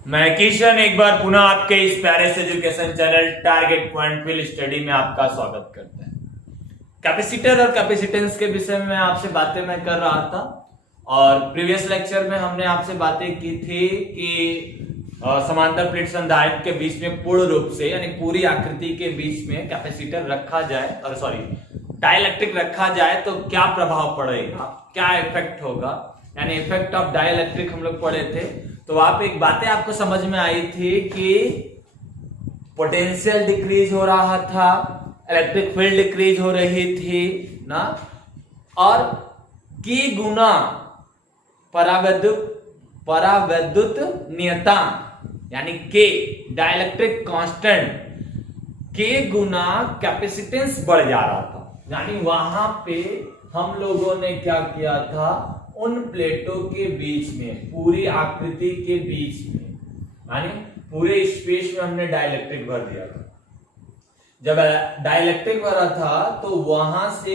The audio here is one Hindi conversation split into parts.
मैं किशन एक बार पुनः आपके इस प्यारे से education channel target point will study में आपका स्वागत करते हैं। कैपेसिटर और कैपेसिटेंस के विषय में आपसे बातें मैं कर रहा था और प्रीवियस लेक्चर में हमने आपसे बातें की थी कि समांतर प्लेट संधारित्र के बीच में पूर्ण रूप से यानी पूरी आकृति के बीच में कैपेसिटर रखा जाए और डाइलेक्ट्रिक रखा जाए तो क्या प्रभाव पड़ेगा, क्या इफेक्ट होगा, यानी इफेक्ट ऑफ डाइलेक्ट्रिक हम लोग पढ़े थे। तो आप एक बातें आपको समझ में आई थी कि पोटेंशियल डिक्रीज हो रहा था, इलेक्ट्रिक फील्ड डिक्रीज हो रही थी ना, और की गुना परावैद्युत नियतांक यानी के डाइलेक्ट्रिक कांस्टेंट के गुना कैपेसिटेंस बढ़ जा रहा था। यानी वहां पे हम लोगों ने क्या किया था, उन प्लेटों के बीच में पूरी आकृति के बीच में यानी पूरे स्पेस में हमने डाइलेक्ट्रिक भर दिया था। जब डाइलेक्ट्रिक भरा था तो वहां से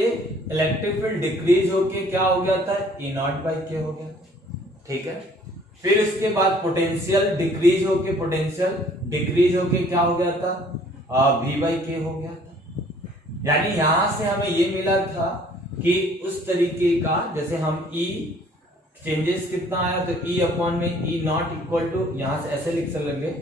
इलेक्ट्रिक फील्ड डिक्रीज होके क्या हो गया था, E नॉट बाई के हो गया। ठीक है, फिर इसके बाद पोटेंशियल डिक्रीज होके क्या हो गया था, V बाई के हो गया था। यानी यहां से हमें ये मिला था कि उस तरीके का, जैसे हम E चेंजेस कितना आया तो E अपॉन में E नॉट इक्वल टू, यहां से ऐसे लिख सकेंगे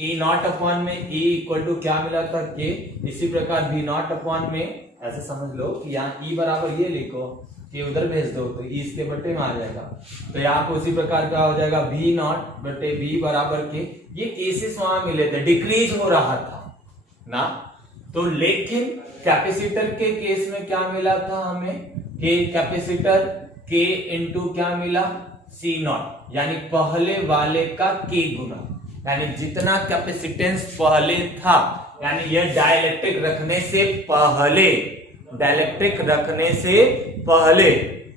E नॉट अपॉन में E इक्वल टू क्या मिला था K। इसी प्रकार V नॉट अपॉन में ऐसे समझ लो कि यहाँ E बराबर ये लिखो कि उधर भेज दो तो E इसके बट्टे में आ जाएगा। तो यहाँ पे उसी प्रकार का हो जाएगा V नॉट बटे V बराबर के, ये केसेस वहां मिले थे, डिक्रीज हो रहा था ना। तो लेकिन कैपेसिटर के केस में क्या मिला था हमें कि कैपेसिटर K इंटू क्या मिला, C नॉट, यानी पहले वाले का K गुना, यानी जितना कैपेसिटेंस पहले था, यानी यह डाइलेक्ट्रिक रखने से पहले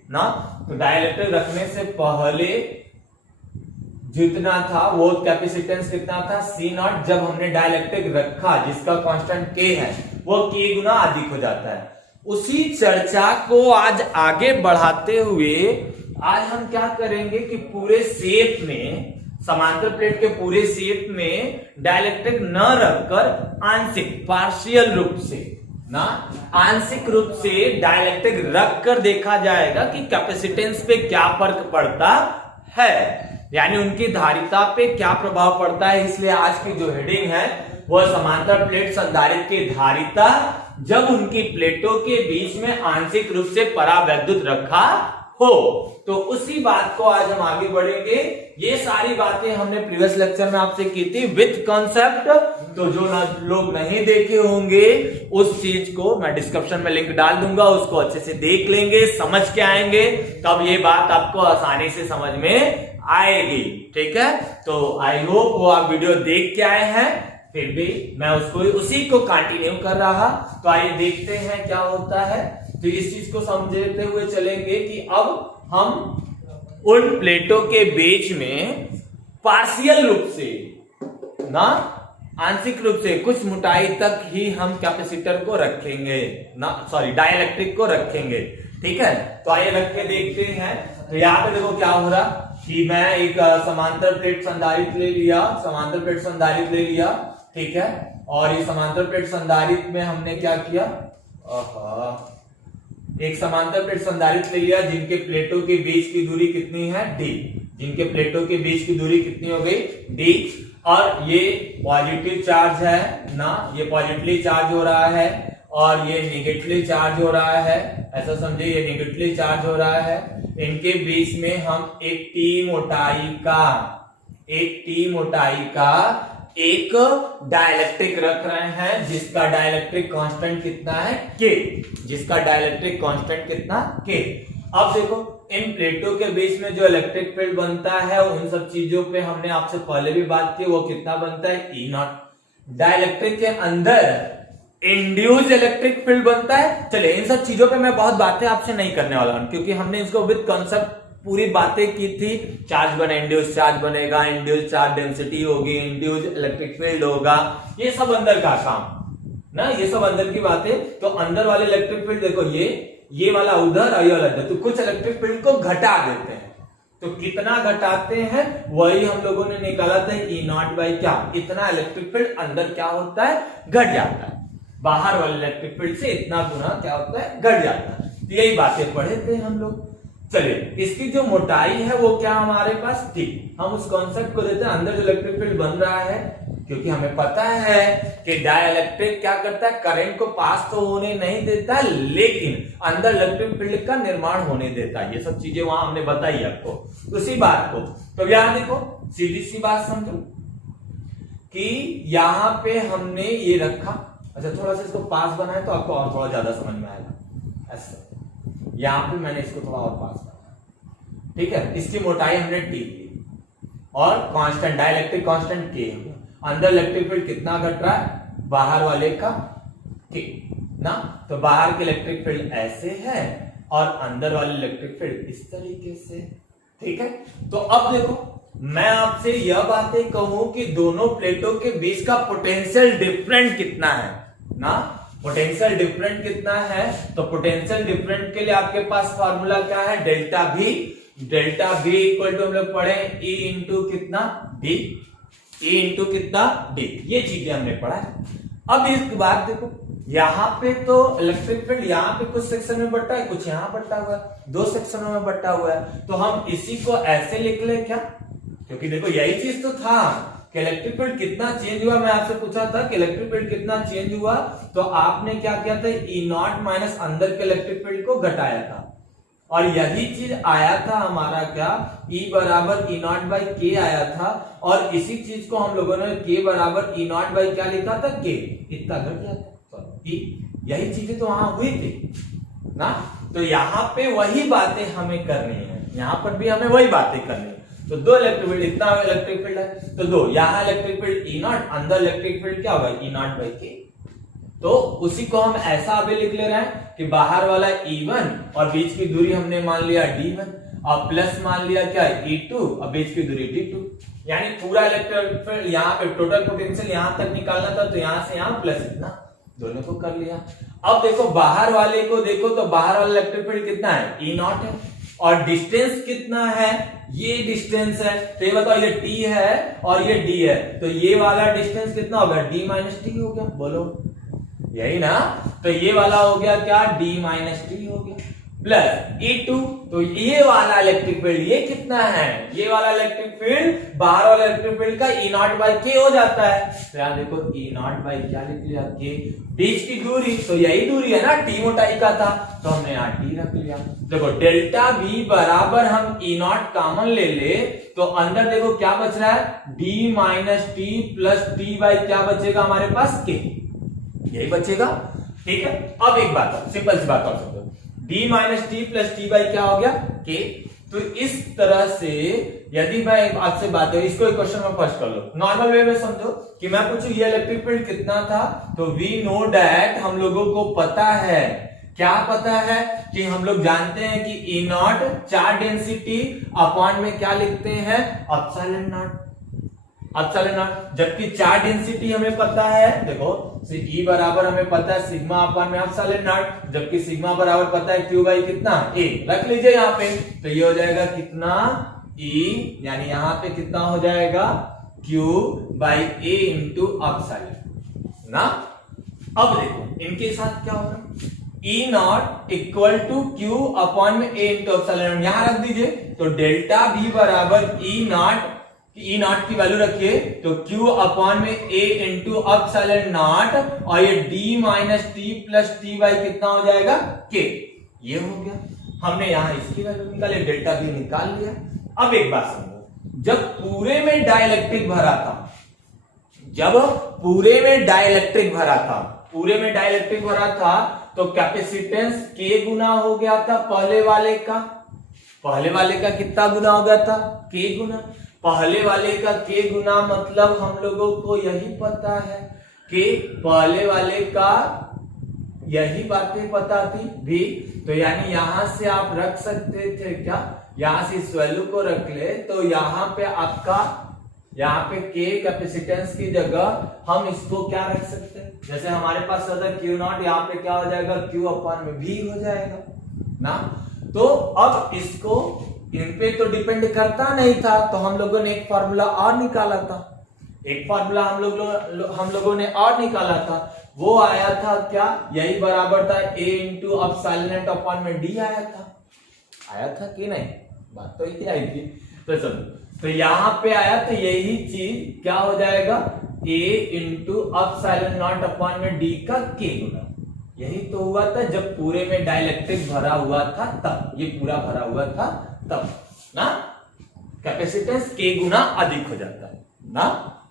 ना, तो डाइलेक्ट्रिक रखने से पहले जितना था वो कैपेसिटेंस कितना था, C नॉट। जब हमने डाइलेक्ट्रिक रखा जिसका कांस्टेंट K है वो K गुना अधिक हो जाता है। उसी चर्चा को आज आगे बढ़ाते हुए आज हम क्या करेंगे कि पूरे सेट में, समांतर प्लेट के पूरे सेट में डाइलेक्ट्रिक न रखकर पार्शियल रूप से ना, आंशिक रूप से डाइलेक्ट्रिक रखकर देखा जाएगा कि कैपेसिटेंस पे क्या फर्क पड़ता है, यानी उनकी धारिता पे क्या प्रभाव पड़ता है। इसलिए आज की जो हेडिंग है वह समांतर प्लेट संधारित्र की धारिता जब उनकी प्लेटों के बीच में आंशिक रूप से परावैद्युत रखा हो। तो उसी बात को आज हम आगे बढ़ेंगे। ये सारी बातें हमने प्रीवियस लेक्चर में आपसे की थी विथ कॉन्सेप्ट, तो जो लोग नहीं देखे होंगे उस चीज को मैं डिस्क्रिप्शन में लिंक डाल दूंगा, उसको अच्छे से देख लेंगे, समझ के आएंगे, तब ये बात आपको आसानी से समझ में आएगी। ठीक है, तो आई होप वो आप वीडियो देख के आए हैं, फिर भी मैं उसी को कंटिन्यू कर रहा। तो आइए देखते हैं क्या होता है। तो इस चीज को समझते हुए चलेंगे कि अब हम उन प्लेटों के बीच में पार्शियल रूप से ना, आंशिक रूप से कुछ मोटाई तक ही हम कैपेसिटर को रखेंगे ना, डाइलेक्ट्रिक को रखेंगे। ठीक है, तो आइए रख के देखते हैं। तो यहाँ पे देखो क्या हो रहा कि मैं एक समांतर प्लेट संधारित्र ले लिया, ठीक है, और ये समांतर प्लेट संधारित्र में हमने क्या किया, एक समांतर प्लेट संधारित्र ले लिया जिनके प्लेटों के बीच की दूरी कितनी है, D। जिनके प्लेटों के बीच की दूरी कितनी हो गई, D, और ये पॉजिटिव चार्ज है ना, ये पॉजिटिवली चार्ज हो रहा है और ये नेगेटिवली चार्ज हो रहा है, ऐसा समझे, ये नेगेटिवली चार्ज हो रहा है। इनके बीच में हम एक T मोटाई का एक डाइलेक्ट्रिक रख रहे हैं जिसका डाइलेक्ट्रिक कांस्टेंट कितना है, K। अब देखो इन प्लेटों के बीच में जो इलेक्ट्रिक फील्ड बनता है उन सब चीजों पे हमने आपसे पहले भी बात की, वो कितना बनता है, E नॉट। डाइलेक्ट्रिक के अंदर इंड्यूस इलेक्ट्रिक फील्ड बनता है। चलिए इन सब चीजों पे मैं बहुत बातें आपसे नहीं करने वाला हूं क्योंकि हमने इसको विद कॉन्सेप्ट पूरी बातें की थी। चार्ज बने, इंड्यूस चार्ज बनेगा, इंड्यूस चार्ज डेंसिटी होगी, इंड्यूस इलेक्ट्रिक फील्ड होगा, ये सब अंदर का काम ना, ये सब अंदर की बातें। तो अंदर वाले इलेक्ट्रिक फील्ड देखो, ये वाला उधर और ये वाला इधर, तो कुछ इलेक्ट्रिक फील्ड को घटा देते हैं। तो कितना घटाते हैं वही हम लोगों ने निकाला था, ई नॉट बाई क्या, इतना इलेक्ट्रिक फील्ड अंदर क्या होता है, घट जाता है, बाहर वाले इलेक्ट्रिक फील्ड से इतना गुना क्या होता है, घट जाता है। तो यही बातें पढ़े थे हम लोग। चलिए इसकी जो मोटाई है वो क्या हमारे पास, ठीक, हम उस कॉन्सेप्ट को देते हैं, अंदर जो इलेक्ट्रिक फील्ड बन रहा है, क्योंकि हमें पता है कि डाइलेक्ट्रिक क्या करता है, करंट को पास तो होने नहीं देता लेकिन अंदर इलेक्ट्रिक फील्ड का निर्माण होने देता है। ये सब चीजें वहां हमने बताई आपको उसी बात को। तो यहां देखो सीधी सी बात समझो कि यहां पे हमने ये रखा, अच्छा थोड़ा सा इसको पास बनाए तो आपको और थोड़ा ज्यादा समझ में आएगा। ऐसा यहां पे मैंने इसको थोड़ा और पास बनाया, ठीक है। इसकी मोटाई हमने टी ली और कांस्टेंट, डाइलेक्ट्रिक कांस्टेंट के, अंदर इलेक्ट्रिक फील्ड कितना घट रहा है, बाहर वाले का के ना, तो बाहर के इलेक्ट्रिक फील्ड ऐसे है और अंदर वाले इलेक्ट्रिक फील्ड इस तरीके से, ठीक है। तो अब देखो मैं आपसे यह बातें कहूं कि दोनों प्लेटों के बीच का पोटेंशियल डिफरेंट कितना है ना, पोटेंशियल डिफरेंट कितना है, तो पोटेंशियल डिफरेंट के लिए आपके पास फॉर्मूला क्या है, डेल्टा भी, डेल्टा भी इक्वल टू हम लोग पढ़े ई इंटू कितना डी, ई इंटू कितना डी, ये चीजें हमने पढ़ा है। अब इस बात देखो यहां पे तो इलेक्ट्रिक फील्ड यहां पे कुछ सेक्शन में बटा है, कुछ यहां बटा हुआ है, दो सेक्शनों में बटा हुआ है, तो हम इसी को ऐसे लिख ले क्या, क्योंकि देखो यही चीज तो था कि इलेक्ट्रिक फील्ड कितना चेंज हुआ, मैं आपसे पूछा था कि इलेक्ट्रिक फील्ड कितना चेंज हुआ, तो आपने क्या किया था, ई नॉट माइनस अंदर के इलेक्ट्रिक फील्ड को घटाया था, और यही चीज आया था हमारा क्या, E बराबर ई नॉट बाई के आया था, और इसी चीज को हम लोगों ने के बराबर ई नॉट बाई क्या लिखा था, के, इतना घट गया था, यही चीजें तो वहां हुई थी ना। तो यहाँ पे वही बातें हमें करनी है, यहाँ पर भी हमें वही बातें करनी है। तो दो इलेक्ट्रिक फील्ड, इतना इलेक्ट्रिक फील्ड है तो दो, यहाँ इलेक्ट्रिक फील्ड ई नॉट, अंदर इलेक्ट्रिक फील्ड क्या होगा, ई नॉट बाई के, तो उसी को हम ऐसा अभी लिख ले रहे हैं कि बाहर वाला E1 और बीच की दूरी हमने मान लिया D1 और प्लस मान लिया क्या E2 और बीच की दूरी D2, यानी पूरा इलेक्ट्रिक फील्ड यहाँ पे टोटल पोटेंशियल यहां तक निकालना था, तो यहां से यहां प्लस इतना, दोनों को कर लिया। अब देखो बाहर वाले को देखो तो बाहर वाला इलेक्ट्रिक फील्ड कितना है, E0 है, और डिस्टेंस कितना है, ये डिस्टेंस है, तो ये बताओ ये T है और ये D है, तो ये वाला डिस्टेंस कितना होगा, D माइनस टी हो गया, बोलो यही ना, तो ये वाला हो गया क्या, D माइनस टी हो गया, प्लस E2, तो ये वाला इलेक्ट्रिक फील्ड ये कितना है, ये वाला इलेक्ट्रिक फील्ड बाहर वाला इलेक्ट्रिक फील्ड का E नॉट बाई के हो जाता है, तो यहां देखो E नॉट बाई क्या लिख लिया, के, बीच की दूरी, तो यही दूरी है ना, T मोटाई का था, तो हमने यहाँ T रख लिया। देखो डेल्टा V बराबर हम E नॉट कॉमन ले ले तो अंदर देखो क्या बच रहा है, D minus T plus T by क्या बचेगा हमारे पास, के, यही बचेगा, ठीक है। अब एक बात सिंपल सी बात और समझो, D minus T plus T by क्या हो गया, के, तो इस तरह से यदि मैं आपसे बात करूं, इसको एक क्वेश्चन में फर्स्ट कर लो, नॉर्मल वे में समझो कि मैं पूछूं ये इलेक्ट्रिक फील्ड कितना था, तो वी नो दैट हम लोगों को पता है, क्या पता है कि हम लोग जानते हैं कि ई नॉट चार्ज डेंसिटी अपॉन में क्या लिखते हैं, एप्सिलॉन नॉट, एप्सिलॉन नॉट, जबकि चार्ज डेंसिटी हमें पता है, देखो E बराबर हमें पता है सिग्मा अपॉन में एप्सिलॉन नॉट, जबकि सिग्मा बराबर पता है Q बाई कितना, A, रख लीजिए यहाँ पे, तो ये हो जाएगा कितना E, यानी यहाँ पे कितना हो जाएगा Q by A into epsilon ना। अब देखो इनके साथ क्या होगा, E not equal to Q upon में A इंटू एप्सिलॉन, यहां रख दीजिए, तो डेल्टा V बराबर E नॉट की वैल्यू रखिए, तो Q अपॉन में A इंटू एप्सिलॉन नॉट, और ये D minus T plus T by कितना हो जाएगा, K, ये हो गया, हमने यहां इसकी वैल्यू निकाली, डेल्टा V निकाल लिया। अब एक बात समझो, जब पूरे में डाइलेक्ट्रिक भरा था, जब पूरे में डाइलेक्ट्रिक भरा था, पूरे में डाइलेक्ट्रिक भरा था, तो कैपेसिटेंस K गुना हो गया था पहले वाले का, पहले वाले का कितना गुना हो गया था, K गुना, पहले वाले का K गुना, मतलब हम लोगों को यही पता है कि पहले वाले का यही बातें पता थी भी, तो यानी यहां से आप रख सकते थे क्या, यहां से इस वैल्यू को रख ले, तो यहां पे आपका, यहाँ पे K कैपेसिटेंस की जगह हम इसको क्या रख सकते हैं, जैसे हमारे पास होता है Q नॉट, यहाँ पे क्या हो जाएगा Q अपॉन में V हो जाएगा ना। तो अब इसको इन पे तो डिपेंड करता नहीं था, तो हम लोगों ने एक फॉर्मूला और निकाला था, एक फॉर्मूला हम लोगों ने और निकाला था। वो आया था क्या, यही बराबर था a into epsilon not upon में d आया था कि नहीं, बात तो यही आई थी। तो चलो, तो यहां पे आया तो यही चीज क्या हो जाएगा, a into epsilon not upon में d का k गुना। यही तो हुआ था जब पूरे में डाइलेक्ट्रिक भरा हुआ था तब, ये पूरा भरा हुआ था तब ना, कैपेसिटेंस k गुना अधिक हो जाता है ना।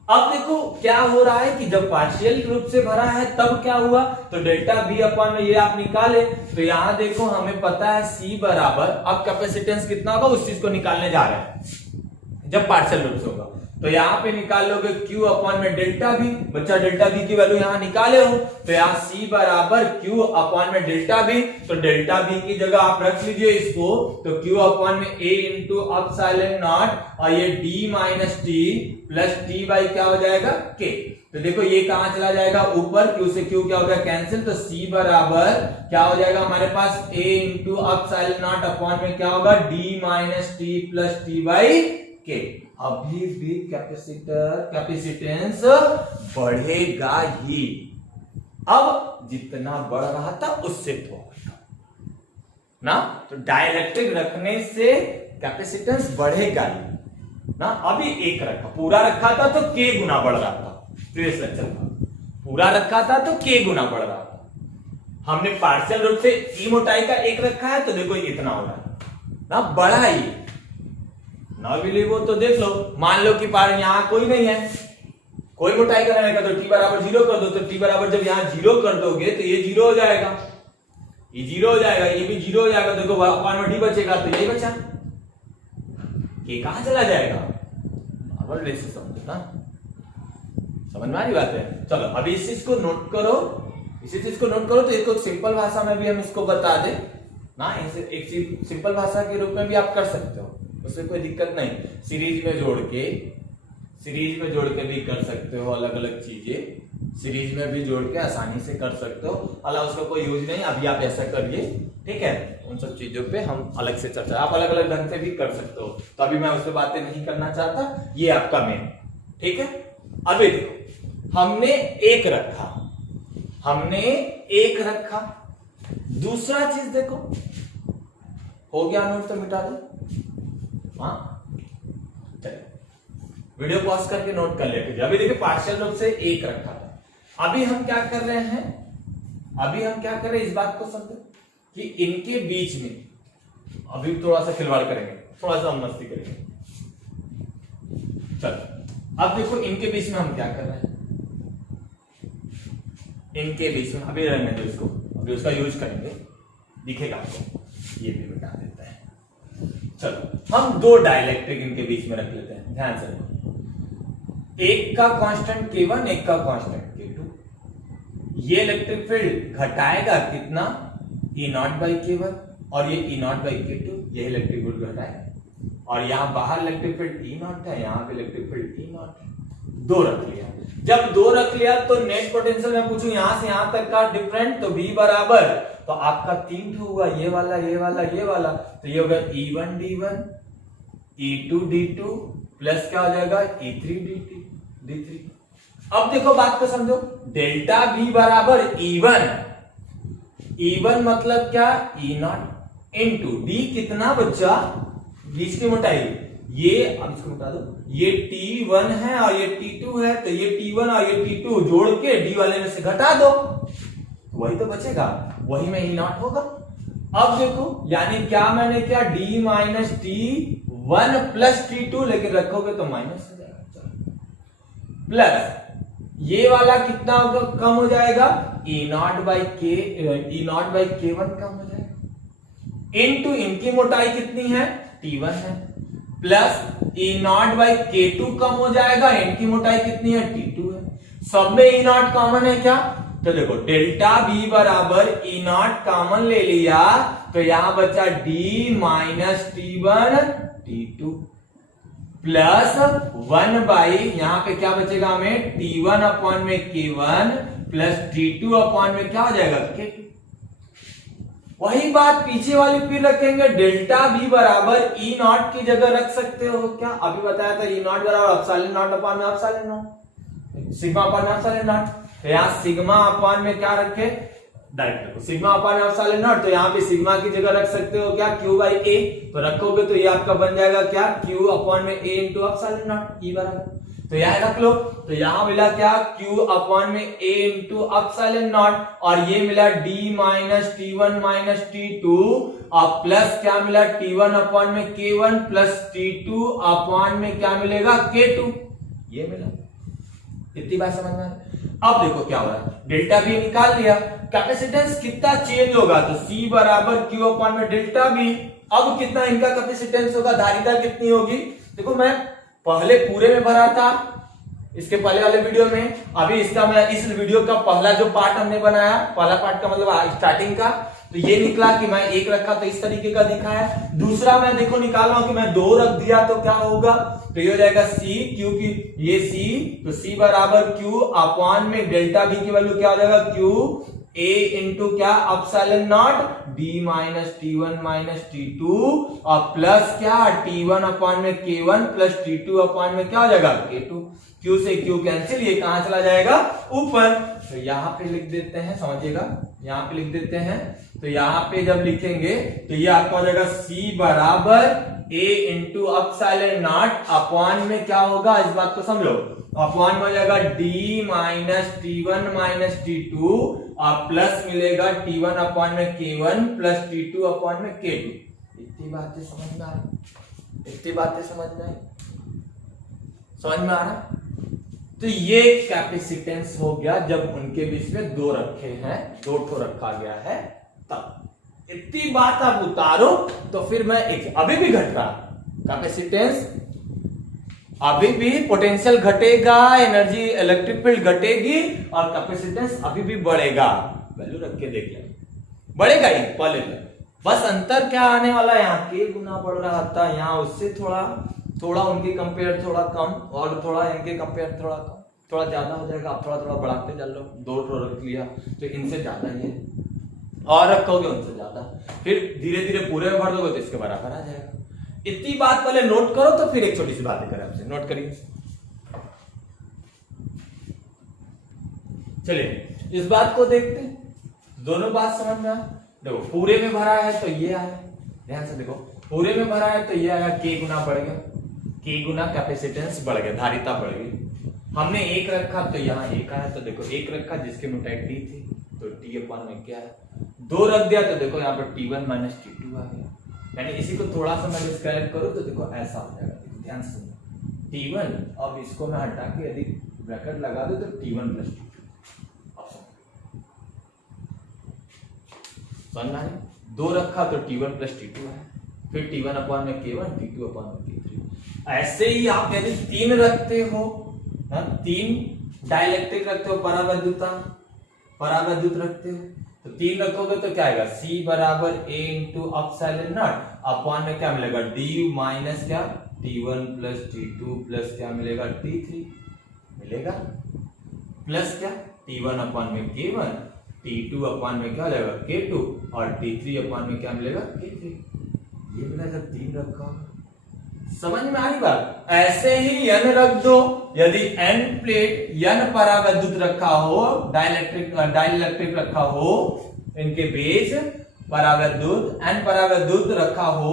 अब देखो क्या हो रहा है कि जब पार्शियल रूप से भरा है तब क्या हुआ, तो डेल्टा V अपॉन में ये आप निकाले, तो यहां देखो हमें पता है C बराबर, अब कैपेसिटेंस कितना होगा उस चीज को निकालने जा रहे हैं जब पार्शियल रूप से होगा। तो यहाँ पे निकाल लोगे Q अपॉन में डेल्टा V, बच्चा डेल्टा V की वैल्यू यहाँ निकाले हो, तो यहाँ C बराबर Q अपॉन में डेल्टा V, तो डेल्टा V की जगह आप रख लीजिए इसको, तो Q अपॉन में A इंटू एप्सिलॉन नॉट और ये D minus T plus T by क्या हो जाएगा K। तो देखो ये कहां चला जाएगा ऊपर, Q से Q क्या होगा कैंसिल, तो C बराबर क्या हो जाएगा हमारे पास A into epsilon not upon में क्या होगा D minus T plus T by K। अभी भी कैपेसिटेंस बढ़ेगा ही, अब जितना बढ़ रहा था उससे थोड़ा ना, तो डाइलेक्ट्रिक रखने से कैपेसिटेंस बढ़ेगा ही ना। अभी एक रखा, पूरा रखा था तो k गुना बढ़ रहा था, प्रीवियस लेक्चर में पूरा रखा था तो k गुना बढ़ रहा था। हमने पार्शियल रूप से ई मोटाई का एक रखा है तो देखो इतना हो रहा है ना, बढ़ा ही ना बिलीव हो तो देख लो, मान लो कि पार यहां कोई नहीं है, कोई मोटाई का रहेगा तो t बराबर 0 कर दो, तो t बराबर जब यहां 0 कर दोगे तो ये 0 हो जाएगा, ये 0 हो जाएगा, ये भी 0 हो जाएगा, देखो अपॉन में d बचेगा तो यही बचा, ये कहां चला जाएगा, नॉर्मल वे से समझो ना, समझ में आ रही बात है। चलो अभी इस चीज को नोट करो, इसी चीज को नोट करो, तो इसको सिंपल भाषा में भी हम इसको बता दे ना, एक चीज सिंपल भाषा के रूप में भी आप कर सकते हो, उसमें कोई दिक्कत नहीं। सीरीज में जोड़ के भी कर सकते हो, अलग अलग चीजें सीरीज में भी जोड़ के आसानी से कर सकते हो, अलावा उसका कोई यूज नहीं, अभी आप ऐसा करिए, ठीक है। उन सब चीजों पे हम अलग से चर्चा, आप अलग अलग ढंग से भी कर सकते हो, तो अभी मैं उस पर बातें नहीं करना चाहता, ये आपका मेन, ठीक है। अभी देखो हमने एक रखा, दूसरा चीज देखो हो गया, नोट तो मिटा दो, हाँ चलिए वीडियो पॉज करके नोट कर लेते। अभी देखिए पार्शियल रूप से एक रखा था, अभी हम क्या कर रहे हैं, इस बात को समझो कि इनके बीच में अभी थोड़ा सा खिलवाड़ करेंगे, थोड़ा सा हम मस्ती करेंगे। चलो अब देखो इनके बीच में हम क्या कर रहे हैं, इनके बीच में अभी रहने दो इसको, अभी उसका यूज करेंगे, दिखेगा आपको, ये भी बता देता है। चलो हम दो डाइलेक्ट्रिक इनके बीच में रख लेते हैं, ध्यान से देखो, एक का कांस्टेंट K1, एक का कांस्टेंट K2। ये इलेक्ट्रिक फील्ड घटाएगा कितना, E0 बाई K1, और ये E0 बाई K2, ये इलेक्ट्रिक फील्ड घटाएगा, और यहां बाहर इलेक्ट्रिक फील्ड E0 है, यहां पे इलेक्ट्रिक फील्ड E0 है, दो रख लिया। जब दो रख लिया तो नेट पोटेंशियल मैं पूछूं यहां से यहां तक का डिफरेंट, तो V बराबर, तो आपका 3 हुआ, ये वाला, तो ये होगा E1 D1, E2 D2 plus क्या हो जाएगा E3 D3। अब देखो बात को समझो, डेल्टा V बराबर E1 मतलब क्या, E0 इंटू D कितना बच्चा, बीच की मोटाई, ये अब इसको मिटा दो, ये T1 है और ये T2 है, तो ये T1 और ये T2 जोड़ के D वाले में से घटा दो, वही तो बचेगा, वही में E0 होगा। अब देखो यानी क्या मैंने क्या, D minus T1 plus T2, लेकिन रखोगे तो माइनस हो जाएगा, प्लस ये वाला कितना होगा, कम हो जाएगा, E0 बाई K1 कम हो जाएगा, इनटू इनकी मोटाई कितनी है, T1 है, प्लस E0 बाई K2 कम हो जाएगा, इनकी मोटाई कितनी है, T2 है, सब में E0 कॉमन है क्या, तो देखो डेल्टा V बराबर E0 कॉमन ले लिया, तो यहां बचा D minus T1 T2 plus 1 by, यहां पे क्या बचेगा हमें, T1 अपॉन में K1 प्लस T2 अपॉन में क्या हो जाएगा K2, वही बात पीछे वाली फिर रखेंगे, डेल्टा बी बराबर ई नॉट की जगह रख सकते हो क्या? अभी बताया था ई नॉट बराबर एप्सिलॉन नॉट अपॉन में epsilon not, sigma upon epsilon not. तो यहाँ सिग्मा अपॉन में क्या रखे, डायरेक्ट रखो सिग्मा अपॉन एप्सिलॉन नॉट। तो यहाँ पे सिग्मा की जगह रख सकते हो क्या, क्यू बाई ए। तो रखोगे तो ये आपका बन जाएगा क्या, क्यू अपॉन में ए इंटू एप्सिलॉन नॉट, ई बराबर। तो यहाँ रख लो, तो यहाँ मिला क्या, Q अपॉन में A इंटू एप्सिलॉन नॉट, और ये मिला D minus T1 minus T2, और प्लस क्या मिला T1 अपॉन में K1 प्लस T2 अपॉन में क्या मिलेगा K2, ये मिला। इतनी बात समझ में। अब देखो क्या हो रहा है, डेल्टा बी निकाल लिया, कैपेसिटेंस कितना चेंज होगा, तो C बराबर Q अपॉन में डेल्टा बी। अब कितना इनका कैपेसिटेंस होगा, धारिता कितनी होगी। देखो मैं पहले पूरे में भरा था इसके पहले वाले वीडियो में, अभी इसका मैं इस वीडियो का पहला जो पार्ट हमने बनाया, पहला पार्ट का मतलब स्टार्टिंग का, तो ये निकला कि मैं एक रखा तो इस तरीके का दिखाया। दूसरा मैं देखो निकाल रहा हूं कि मैं 2 रख दिया तो क्या होगा, तो ये हो जाएगा C, क्योंकि ये C, तो C बराबर Q अपॉन में डेल्टा बी की वैल्यू क्या हो जाएगा, Q A इंटू क्या epsilon not D minus T1 minus T2, और प्लस क्या T1 अपॉन में K1 प्लस T2 अपॉन में क्या हो जाएगा K2। Q से Q कैंसिल, ये कहां चला जाएगा, ऊपर। तो यहाँ पे लिख देते हैं, समझिएगा यहाँ पे लिख देते हैं। तो यहाँ पे जब लिखेंगे तो ये आपका हो जाएगा C बराबर A into epsilon not upon में क्या होगा, इस बात को समझो, अपॉन में हो जाएगा D minus T1 minus T2, और प्लस मिलेगा T1 अपॉन में K1 प्लस T2 अपॉन में K2। इतनी बातें समझ में आ रही, इतनी बातें समझ में आ रहा। तो ये कैपेसिटेंस हो गया जब उनके बीच में 2 रखे हैं, 2 ठो रखा गया है तब। इतनी बात आप उतारो तो फिर मैं एक, अभी भी घट रहा कैपेसिटेंस, अभी भी पोटेंशियल घटेगा, एनर्जी इलेक्ट्रिक फील्ड घटेगी, और कैपेसिटेंस अभी भी बढ़ेगा। वैल्यू रख के देख ले, बढ़ेगा ही पहले तक। बस अंतर क्या आने वाला है, यहाँ के गुना बढ़ रहा था, यहाँ उससे थोड़ा उनके कंपेयर थोड़ा कम, और थोड़ा इनके कंपेयर थोड़ा कम, थोड़ा ज्यादा हो जाएगा। आप थोड़ा बढ़ाते चल लो, 2 रख लिया तो इनसे ज्यादा ही है, और रखोगे उनसे ज्यादा, फिर धीरे धीरे पूरे में भर दोगे तो इसके बराबर आ जाएगा। इतनी बात पहले नोट करो, तो फिर एक छोटी सी बात करें आपसे, नोट करिए। चलिए इस बात को देखते हैं, दोनों बात समझ में आ। देखो पूरे में भरा है तो ये आया, ध्यान से देखो, पूरे में भरा है तो ये आया, K गुना बढ़ गया, K गुना कैपेसिटेंस बढ़ गया, धारिता बढ़ गई। हमने 1 रखा तो यहाँ 1 आया, तो देखो 1 रखा जिसकी मोटाई T थी, तो T अपॉन में क्या है, 2 रख दिया तो देखो यहाँ पर T1 माइनस T2 आ गया। यानी इसी को थोड़ा सा मैं डिस्क्राइब करूं तो देखो ऐसा हो जाएगा, ध्यान से T1, अब इसको मैं हटा के यदि ब्रैकेट लगा दो तो T1 प्लस T2 समझ में आया। 2 रखा तो T1 प्लस T2 है, फिर T1 अपॉन में K1, T2 अपॉन में K3। ऐसे ही आप यदि 3 रखते हो, 3 डाइलेक्ट्रिक रखते हो, परावैद्युत रखते हो, तो 3 रखोगे तो क्या आएगा, C बराबर A into epsilon not upon में क्या मिलेगा, D माइनस क्या T1 प्लस T2 प्लस क्या मिलेगा T3 मिलेगा, प्लस क्या T1 अपॉन में K1, T2 अपॉन में क्या हो जाएगा K2, और T3 अपॉन में क्या मिलेगा K3। ये मिला जब 3 रखा, समझ में आई बात। ऐसे ही n रख दो, यदि n प्लेट n परावैद्युत रखा हो, डाइलेक्ट्रिक रखा हो, इनके बीच परावैद्युत n परावैद्युत रखा हो,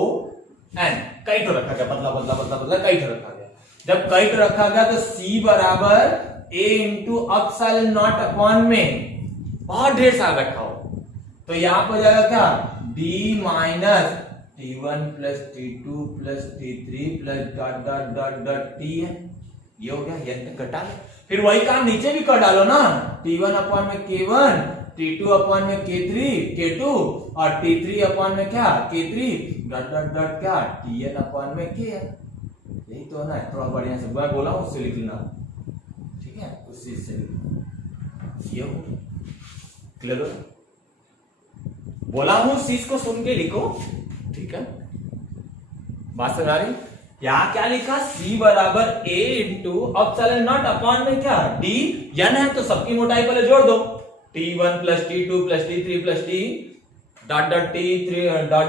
n कई तो रखा गया, पतला कई तो रखा गया। जब कई तो रखा गया तो C बराबर A into epsilon not upon में बहुत ढेर सारा रखा हो, तो यहां पर जाएगा क्या D minus T1 plus T2 plus T3 plus dot T है, ये हो गया, ये घटा लो। फिर वही काम नीचे भी कर डालो ना, T1 अपॉन में K1, T2 अपॉन में K3 K2, और T3 अपॉन में क्या K3 डॉट क्या Tn अपॉन में Kn। यही तो है ना, थोड़ा बढ़िया से मैं बोला हूं उससे लिख लेना, ठीक है, उस चीज से ये हो क्लियर हो, बोला हूं चीज को सुन के लिखो, ठीक है, बात समझ आ रही। यहां क्या लिखा, C बराबर A into epsilon not upon में क्या D, n है तो सबकी मोटाई पहले जोड़ दो, T1 plus T2 plus T3 plus T dot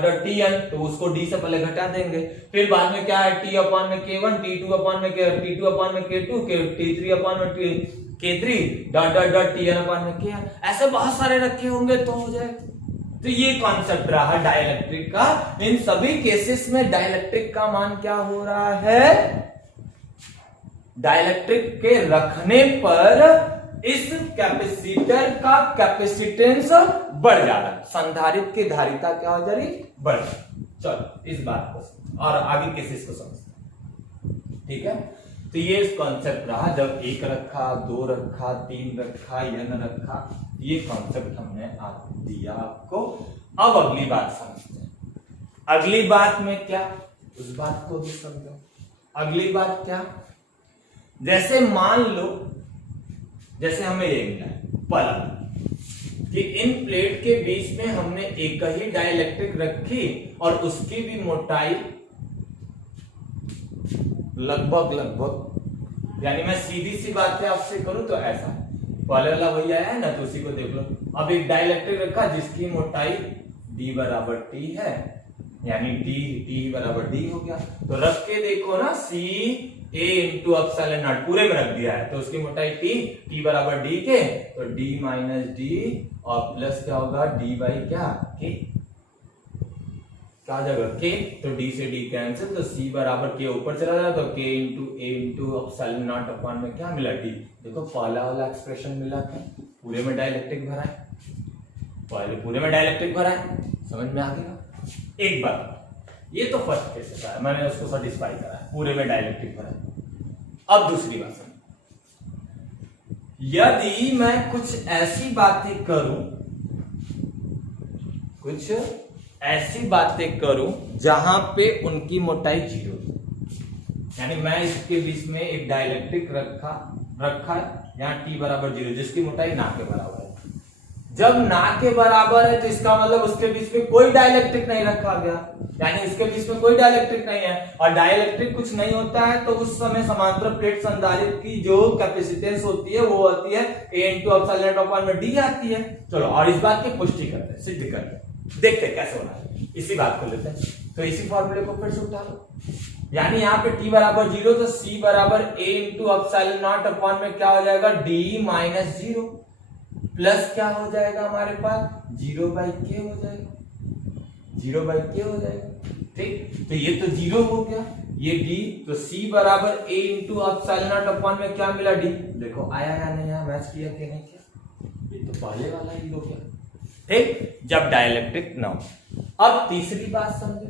dot T N, तो उसको डी से पहले घटा देंगे। फिर बाद में क्या है, टी अपॉन में K1, T2 अपॉन में T2 अपॉन में K2, T3 अपॉन में K3, dot dot dot Tn upon में Kn, ऐसे बहुत सारे रखे होंगे तो हो जाएगा। तो ये कॉन्सेप्ट रहा डाइलेक्ट्रिक का। इन सभी केसेस में डाइलेक्ट्रिक का मान क्या हो रहा है, डाइलेक्ट्रिक के रखने पर इस कैपेसिटर का कैपेसिटेंस बढ़ जा रहा है, संधारित्र की धारिता क्या हो जा रही, बढ़ रही। चलो इस बात को और आगे केसेस को समझते हैं, ठीक है। तो ये कॉन्सेप्ट रहा, जब 1 रखा, 2 रखा, 3 रखा, n रखा, ये कॉन्सेप्ट हमने दिया आपको। अब अगली बात समझते हैं। अगली बात में क्या, उस बात को भी समझो। अगली बात क्या, जैसे मान लो, जैसे हमें ये मिला पहला कि इन प्लेट के बीच में हमने एक ही डाइलेक्ट्रिक रखी और उसकी भी मोटाई लगभग, यानी मैं सीधी सी बातें आपसे करूं तो ऐसा, पहले वाला वही आया है ना, तो उसी को देख लो। अब एक डाइलेक्ट्रिक रखा जिसकी मोटाई d बराबर t है, यानी t बराबर d हो गया। तो रख के देखो ना, C a into epsilon not पूरे में रख दिया है, तो उसकी मोटाई t बराबर d के, तो d माइनस d और प्लस क्या होगा, d बाई क्या k, क्या हो जाएगा k, तो d से d कैंसिल, तो c बराबर k ऊपर चला जाएगा, तो k into a into epsilon not upon में क्या मिला, d। देखो पहला वाला एक्सप्रेशन मिला था, पूरे में डाइलेक्ट्रिक भरा है, पहले पूरे में डाइलेक्ट्रिक भरा है, समझ में आ गया। एक बात, ये तो फर्स्ट केस है, मैंने उसको सेटिस्फाई करा है, पूरे में डाइलेक्ट्रिक भरा है। अब दूसरी बात सुन, यदि मैं कुछ ऐसी बातें करूं, कुछ ऐसी बातें करूं जहां पे उनकी मोटाई 0, यानी मैं इसके बीच में एक डाइलेक्ट्रिक रखा यहां t बराबर 0, जिसकी मोटाई ना के बराबर है। जब ना के बराबर है तो इसका मतलब उसके बीच में कोई डाइलेक्ट्रिक नहीं रखा गया, यानी इसके बीच में कोई डाइलेक्ट्रिक नहीं है, और डाइलेक्ट्रिक कुछ नहीं होता है तो उस समय समांतर प्लेट संधारित्र की जो कैपेसिटेंस होती है वो होती है a into epsilon not upon में d आती है। चलो और इस बात की पुष्टि करते हैं, सिद्ध करते हैं, देखते हैं कैसे होना है। इसी बात को लेते हैं, तो इसी फॉर्मूले को फिर से उठा लो, यानी यहाँ पे t बराबर 0, तो c बराबर a into epsilon not upon में क्या हो जाएगा, d माइनस 0, प्लस क्या हो जाएगा हमारे पास, 0 बाई k हो जाएगा, 0 बाई k हो जाएगा, ठीक। तो ये तो 0 हो गया, ये d, तो c बराबर a into epsilon not upon में क्या मिला, d। देखो आया या नहीं आया, मैच किया कि नहीं किया, ये तो पहले वाला ही हो गया, ठीक, जब डाइलेक्ट्रिक ना हो। अब तीसरी बात समझे,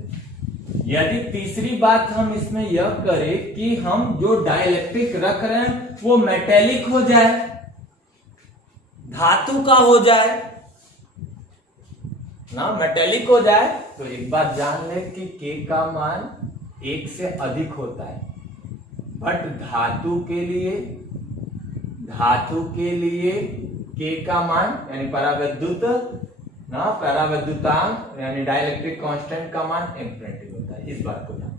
यदि तीसरी बात हम इसमें यह करें कि हम जो डाइलेक्ट्रिक रख रहे हैं वो मेटेलिक हो जाए, धातु का हो जाए ना, मेटेलिक हो जाए, तो एक बात जान ले कि k का मान 1 से अधिक होता है, बट धातु के लिए k का मान यानी परावैद्युत ना, परावैद्युतांक यानी डाइलेक्ट्रिक कांस्टेंट का मान इन्फिनिटी होता है, इस बात को ध्यान,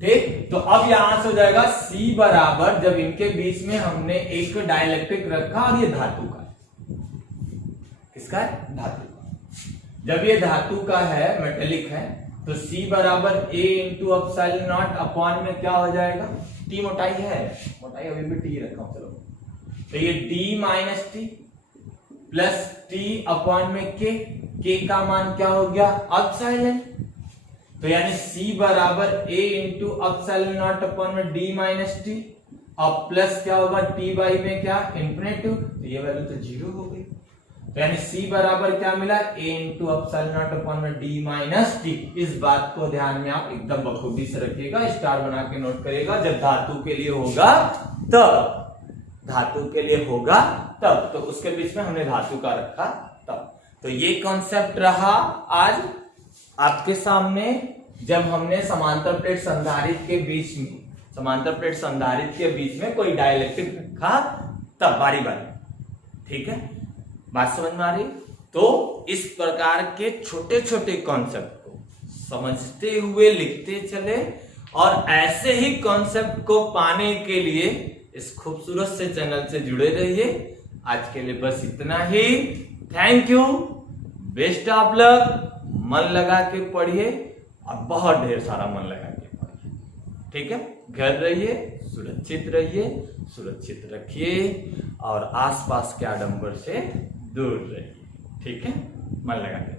ठीक। तो अब यहां से हो जाएगा C बराबर, जब इनके बीच में हमने एक डाइलेक्ट्रिक रखा और ये धातु का है, किसका है, धातु का, जब ये धातु का है, मेटेलिक है, तो C बराबर a into epsilon not upon में क्या हो जाएगा, t मोटाई है, मोटाई अभी भी t रखा हूं, चलो, तो ये d minus t plus t upon में k का मान क्या हो गया, एप्सिलॉन, तो यानी C बराबर a into epsilon not upon में d माइनस t, और प्लस क्या होगा, t बाई में क्या, इन्फिनिटी, तो ये वैल्यू तो 0 हो गई, तो यानी C बराबर क्या मिला, a into epsilon not upon में d माइनस t। इस बात को ध्यान में आप एकदम बखूबी से रखिएगा, स्टार बना के नोट करिएगा, जब धातु के लिए होगा तब, धातु के लिए होगा तब, तो उसके बीच में हमने धातु का रखा तब। तो ये कॉन्सेप्ट रहा आज आपके सामने, जब हमने समांतर प्लेट संधारित्र के बीच में, समांतर प्लेट संधारित्र के बीच में कोई डाइलेक्ट्रिक रखा तब, बारी बारी, ठीक है, बात समझ में आ रही। तो इस प्रकार के छोटे छोटे कॉन्सेप्ट को समझते हुए लिखते चले, और ऐसे ही कॉन्सेप्ट को पाने के लिए इस खूबसूरत से चैनल से जुड़े रहिए। आज के लिए बस इतना ही, thank you, best of luck, मन लगा के पढ़िए और बहुत ढेर सारा मन लगा के पढ़िए, ठीक है। घर रहिए, सुरक्षित रहिए, सुरक्षित रखिए और आसपास के आडंबर से दूर रहिए, ठीक है। मन लगा के